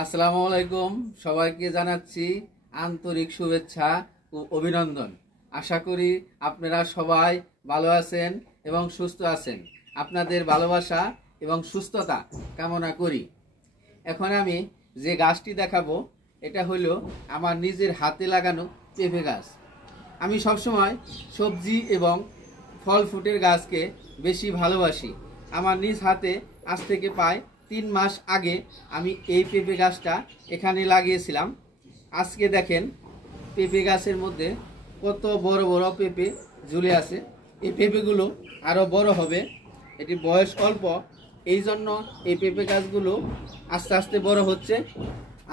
আসসালামু আলাইকুম। সবাইকে জানাচ্ছি আন্তরিক শুভেচ্ছা ও অভিনন্দন। আশা করি আপনারা সবাই ভালো আছেন এবং সুস্থ আছেন। আপনাদের ভালোবাসা এবং সুস্থতা কামনা করি। এখন আমি যে গাছটি দেখাবো এটা হলো আমার নিজের হাতে লাগানো পেঁপে গাছ। আমি সবসময় সবজি এবং ফল ফ্রুটের গাছকে বেশি ভালোবাসি। আমার নিজ হাতে আজ থেকে প্রায় 3 মাস আগে আমি এই পেঁপে গাছটা এখানে লাগিয়েছিলাম। আজকে দেখেন পেঁপে গাছের মধ্যে কত বড় বড় পেঁপে ঝুলে আছে। এই পেঁপেগুলো আরও বড় হবে, এটি বয়স অল্প, এই জন্য এই পেঁপে গাছগুলো আস্তে আস্তে বড় হচ্ছে।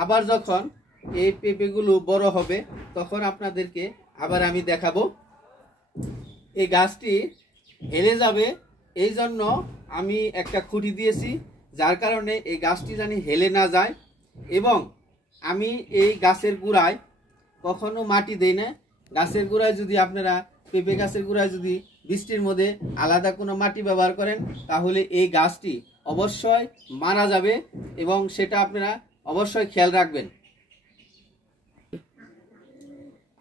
আবার যখন এই পেঁপেগুলো বড় হবে তখন আপনাদেরকে আবার আমি দেখাবো। এই গাছটি হেলে যাবে এই জন্য আমি একটা খুঁটি দিয়েছি, যার কারণে এই গাছটি জানি হেলে না যায়। এবং আমি এই গাছের গোড়ায় কখনো মাটি দেই না। গাছের গোড়ায় যদি আপনারা পেঁপে গাছের গোড়ায় যদি বৃষ্টির মধ্যে আলাদা কোনো মাটি ব্যবহার করেন তাহলে এই গাছটি অবশ্যই মারা যাবে এবং সেটা আপনারা অবশ্যই খেয়াল রাখবেন।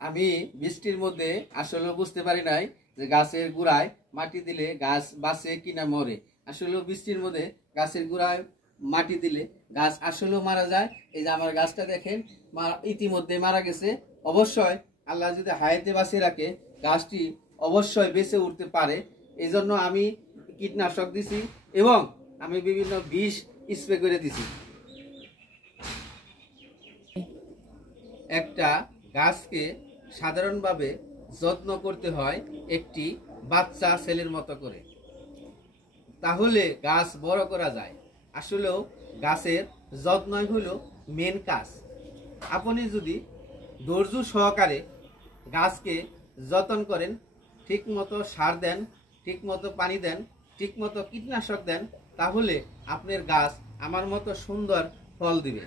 আমি বৃষ্টির মধ্যে আসলে বুঝতে পারি নাই যে গাছের গোড়ায় মাটি দিলে গাছ বাঁচে কিনা মরে। আসলে বৃষ্টির মধ্যে গাছের গোড়ায় মাটি দিলে গাছ আসলেও মারা যায়। এই যে আমার গাছটা দেখেন ইতিমধ্যে মারা গেছে। অবশ্যই আল্লাহ যদি হায়াতে বাঁচিয়ে রাখে গাছটি অবশ্যই বেঁচে উঠতে পারে। এই জন্য আমি কীটনাশক দিছি এবং আমি বিভিন্ন বিষ স্প্রে করে দিছি। একটা গাছকে সাধারণভাবে যত্ন করতে হয় একটি বাচ্চা ছেলের মতো করে, তাহলে গাছ বড় করা যায়। আসলেও গাছের যত্নই হলো মেন কাজ। আপনি যদি ধৈর্য সহকারে গাছকে যত্ন করেন, ঠিক মতো সার দেন, ঠিক মতো পানি দেন, ঠিক মতো কীটনাশক দেন, তাহলে আপনার গাছ আমার মতো সুন্দর ফল দিবে।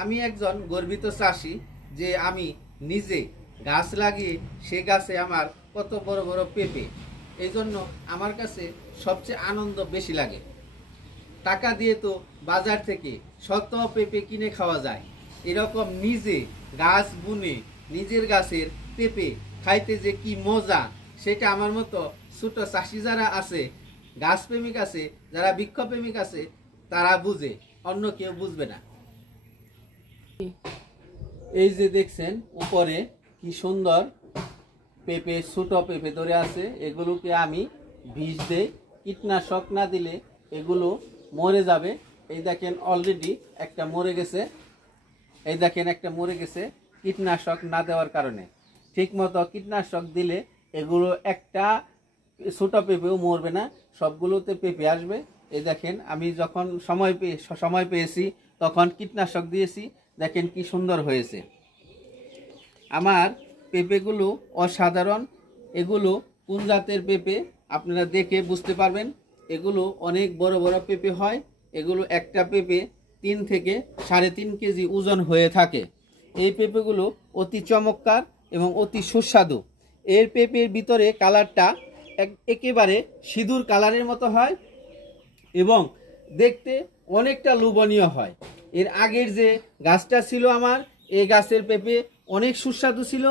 আমি একজন গর্বিত চাষি যে আমি নিজে গাছ লাগিয়ে সে গাছে আমার কত বড় বড় পেঁপে। এই জন্য আমার কাছে সবচেয়ে আনন্দ বেশি লাগে। টাকা দিয়ে তো বাজার থেকে শত পেঁপে কিনে খাওয়া যায়, এরকম নিজে গাছ বুনে নিজের গাছের পেঁপে খাইতে যে কি মজা সেটা আমার মতো ছোট চাষি যারা আছে, গাছ প্রেমিক আছে, যারা বৃক্ষপ্রেমিক আছে, তারা বুঝে, অন্য কেউ বুঝবে না। এই যে দেখছেন উপরে কি সুন্দর পেঁপে, ছোট পেঁপে ধরে আছে। এগুলোকে আমি বিষ দেই, কীটনাশক না দিলে এগুলো মরে যাবে। এই দেখেন অলরেডি একটা মরে গেছে, এই দেখেন একটা মরে গেছে কীটনাশক না দেওয়ার কারণে। ঠিক মতো কীটনাশক দিলে এগুলো একটা ছোট পেঁপেও মরবে না, সবগুলোতে পেঁপে আসবে। এই দেখেন আমি যখন সময় পেয়েছি তখন কীটনাশক দিয়েছি, দেখেন কি সুন্দর হয়েছে। আমার পেঁপেগুলো অসাধারণ। এগুলো কোন জাতের পেঁপে আপনারা দেখে বুঝতে পারবেন। এগুলো অনেক বড় বড় পেঁপে হয়। এগুলো একটা পেঁপে 3 থেকে 3.5 কেজি ওজন হয়ে থাকে। এই পেঁপেগুলো অতি চমৎকার এবং অতি সুস্বাদু। এর পেঁপের ভিতরে কালারটা একেবারে সিঁদুর কালারের মতো হয় এবং দেখতে অনেকটা লোভনীয় হয়। এর আগের যে গাছটা ছিল আমার, এই গাছের পেঁপে অনেক সুস্বাদু ছিল,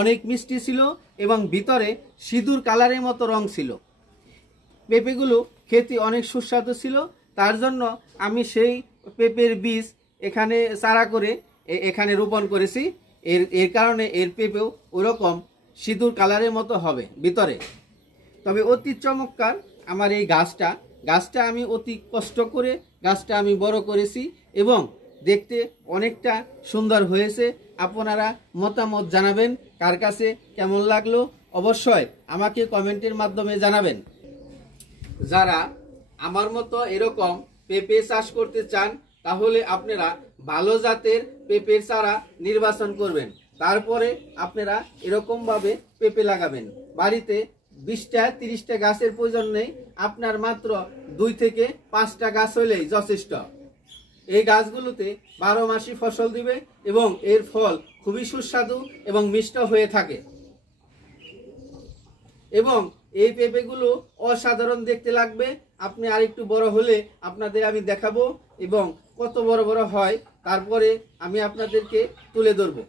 অনেক মিষ্টি ছিল এবং ভিতরে সিঁদুর কালারের মতো রং ছিল। পেঁপেগুলো খেতে অনেক সুস্বাদু ছিল, তার জন্য আমি সেই পেঁপের বীজ এখানে চারা করে এখানে রোপণ করেছি। এর কারণে এর পেঁপেও ওরকম সিঁদুর কালারের মতো হবে ভিতরে। তবে অতি চমৎকার আমার এই গাছটা আমি অতি কষ্ট করে গাছটা আমি বড় করেছি এবং দেখতে অনেকটা সুন্দর হয়েছে। আপনারা মতামত জানাবেন, কার কাছে কেমন লাগলো অবশ্যই আমাকে কমেন্টের মাধ্যমে জানাবেন। যারা আমার মতো এরকম পেঁপে চাষ করতে চান তাহলে আপনারা ভালো জাতের পেঁপের চারা নির্বাচন করবেন, তারপরে আপনারা এরকমভাবে পেঁপে লাগাবেন। বাড়িতে 20টা 30টা গাছের প্রয়োজন নেই, আপনার মাত্র 2 থেকে 5টা গাছ হলেই যথেষ্ট। এই গাছগুলোতে 12 মাসই ফসল দিবে এবং এর ফল খুবই সুস্বাদু এবং মিষ্ট হয়ে থাকে এবং এই পেঁপেগুলো অসাধারণ দেখতে লাগবে আপনি আরেকটু বড় হলে আপনাদের আমি দেখাবো এবং কত বড় বড় হয় তারপরে আমি আপনাদেরকে তুলে ধরবো।